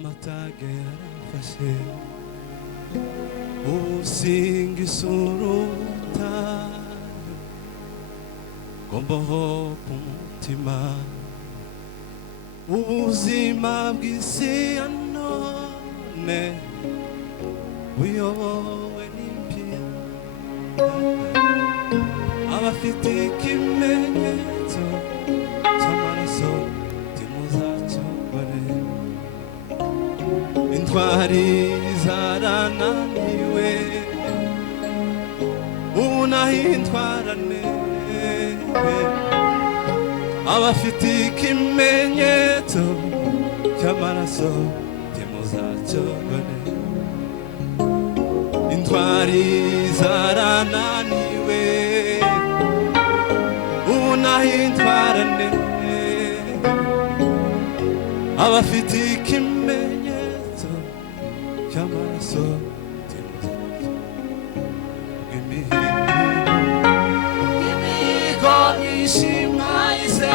amatage yarafashe usinga isuruta gomboho ku mutima ubuzima bw'isi ya none buyobowe n'impia abafite ikimenyetso cy'amaraso timuzacogore intwari zarananiwe ubu naho intwarane abafite ikimenyetso cy'amaraso timuzacogore intwari zarananiwe ubu naho intwarane abafite ikimenyetso cy'amaraso imihigo myinshi mwahize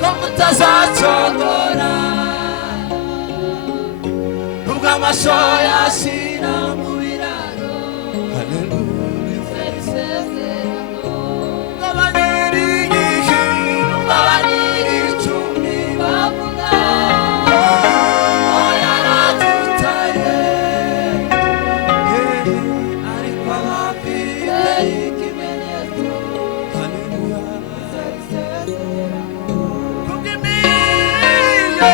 ko mutazacogora nubwo amasho yashira mu biraro haleluya isezerano n'abanyiri igihe n'abanyiri icumi bavuga oya radutaye ariko abafite ikimenyetso haleluya isezerano kubw'imihigo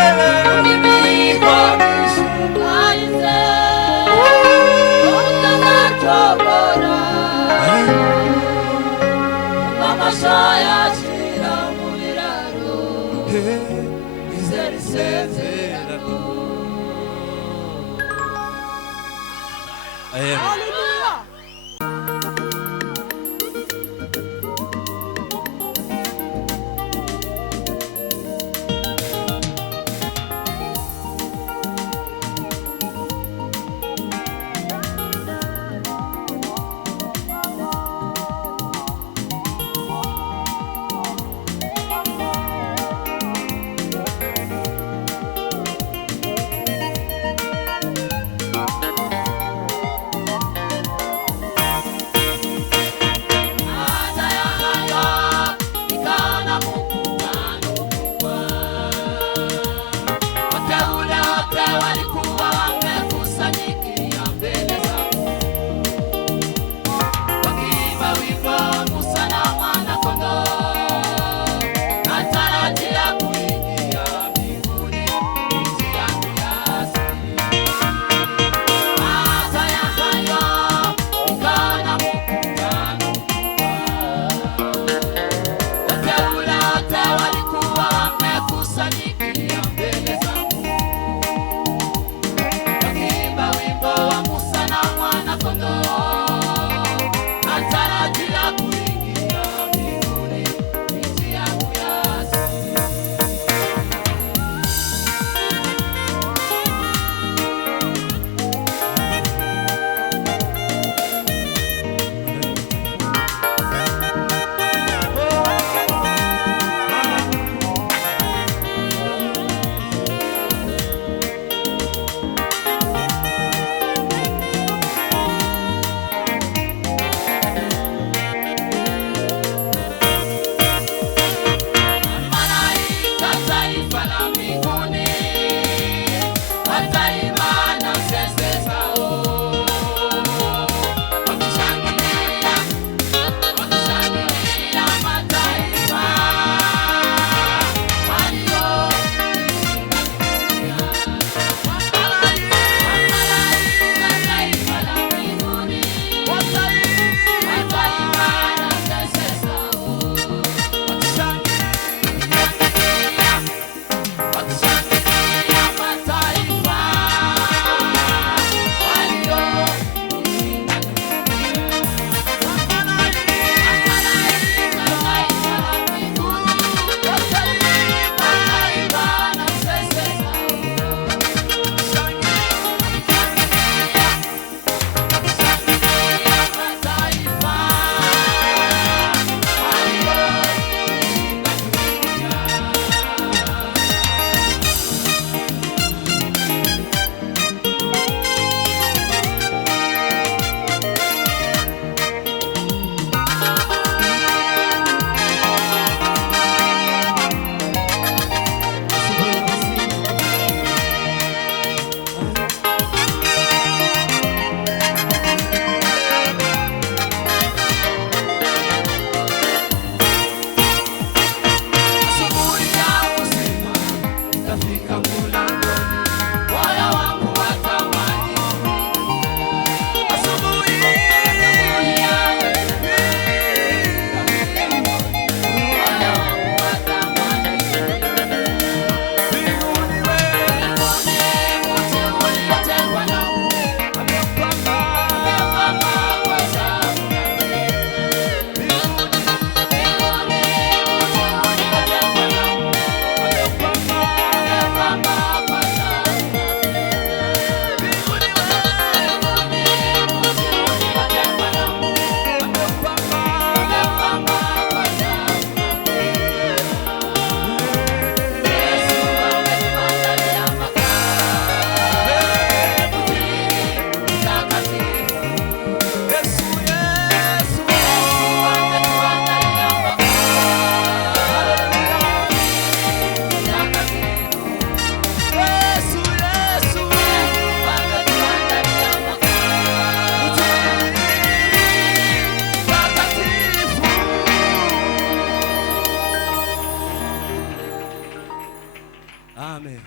amen.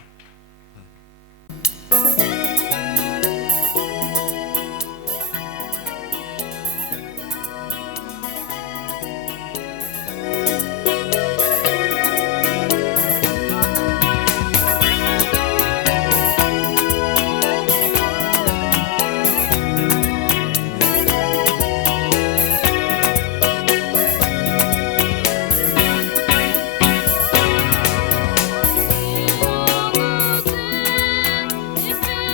If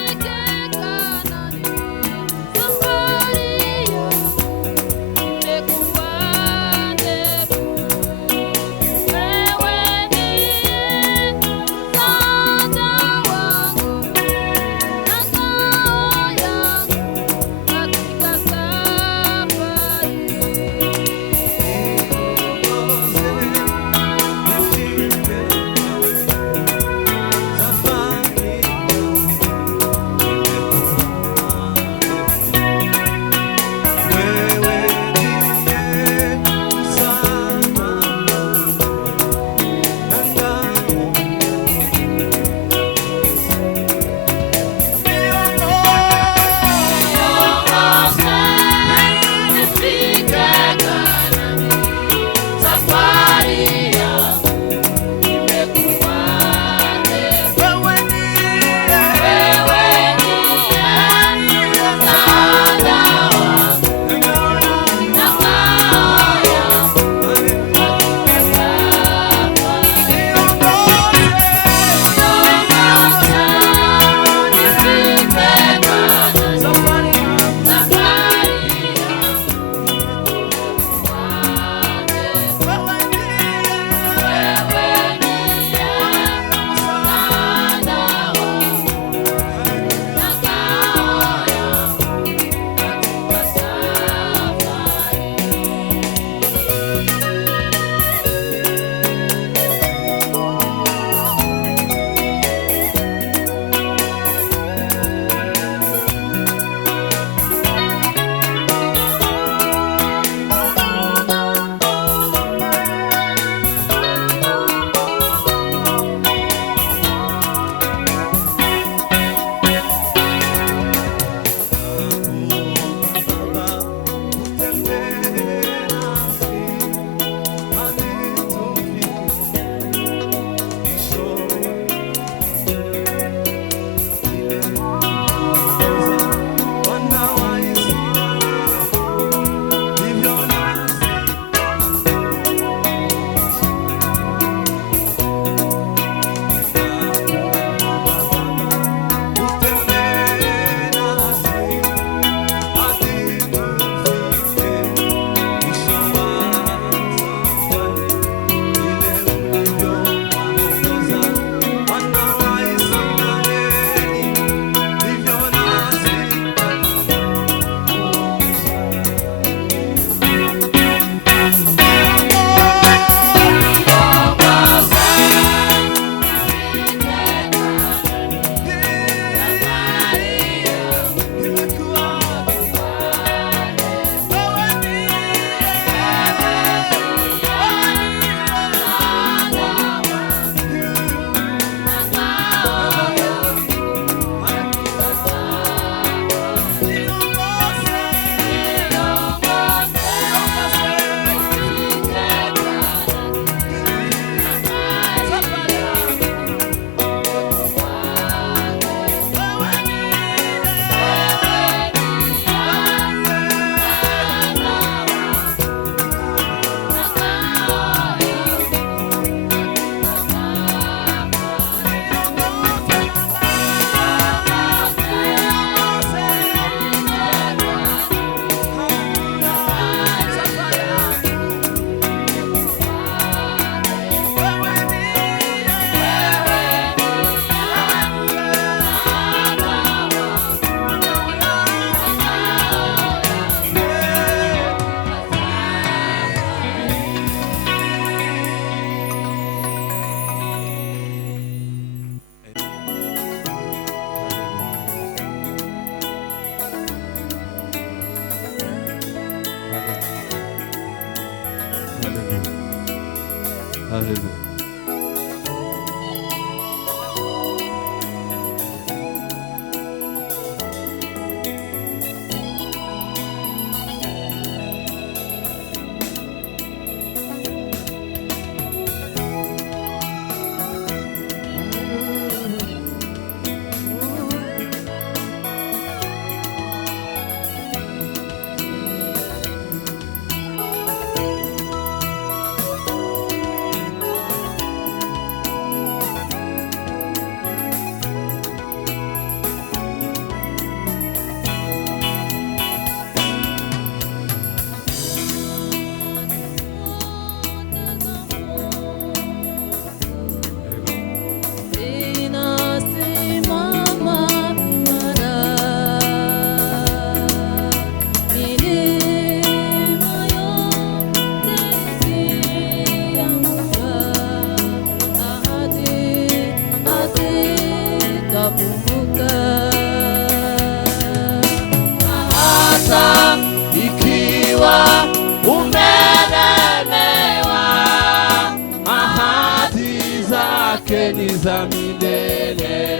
zake ni za milele,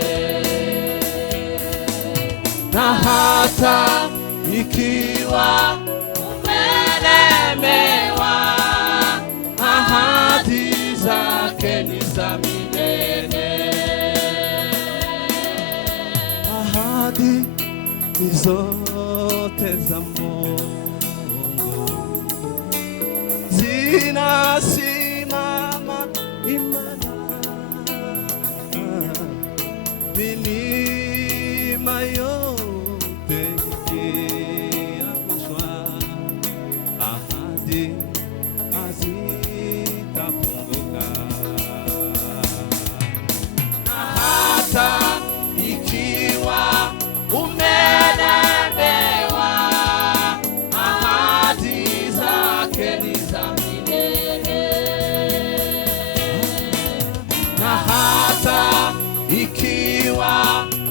na hata ikiwa umelemewa, ahadi zake ni za milele. Ahadi ni zote za Mungu zinasimama imara, milima yote ikiangushwa, ahadi hazitapunguka. Na hata ikiwa umelemewa, ahadi zake ni za milele, na hata ikiwa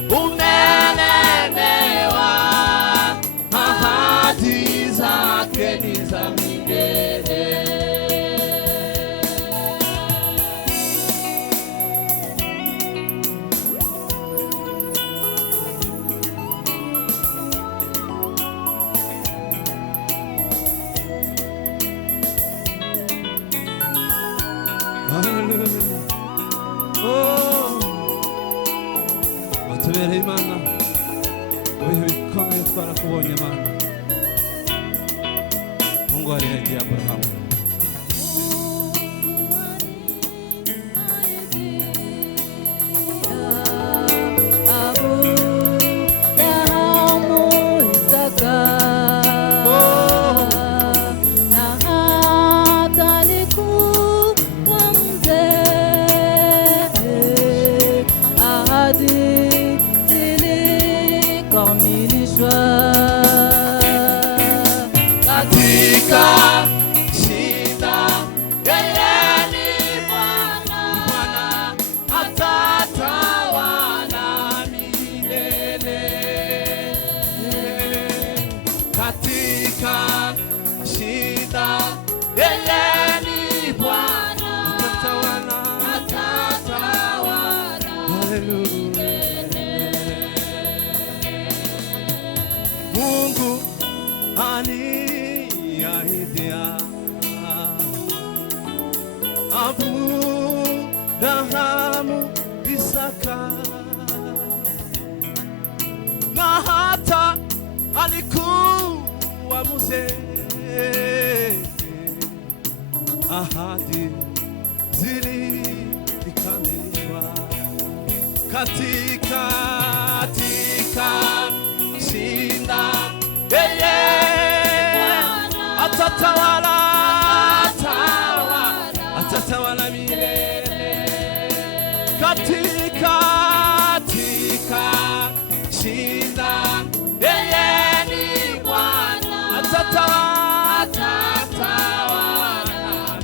umelemewa, ahadi zake ni za milele. Watubereye Imana ibihe bikomeye twarakubonye Imana. Mungu aliyeahidia Abrahamu. Katika shida yeye ni Bwana, atatawala milele. Katika shida yeye ni Bwana, atatawala milele. Mungu aliahidia Abrahamu, Isaka, na hata alikuwa mzee, ahadi zilikamilishwa. Katika shinda yeye atatawala milele. Katika shinda yeye ni Bwana, atatawala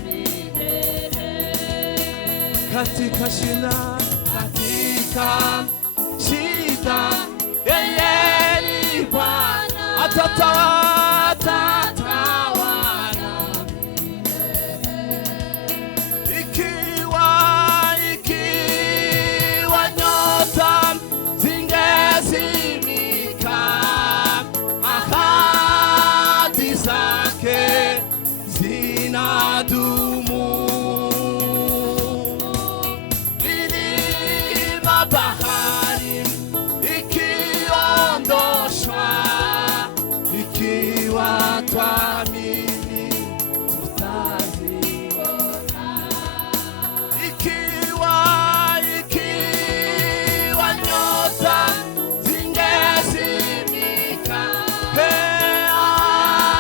milele. Katika shida yeye ni Bwana, atatawala milele. Ikiwa nyota zingezimika, ahadi zake zinadumu. Milima, bahari ikiondoshwa, ikiwa twamini tutaziona. Ikiwa nyota zingezimika,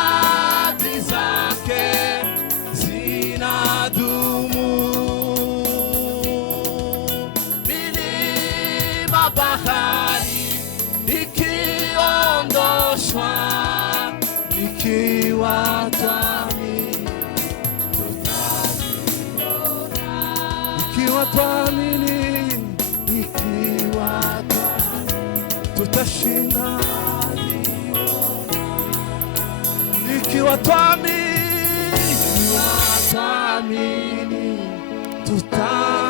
ahadi zake zinadumu. Milima, bahari ikiondoshwa, ikiwa twamini tutaziona. Ikiwa twamini tutashinda. Ikiwa twamini tutashinda.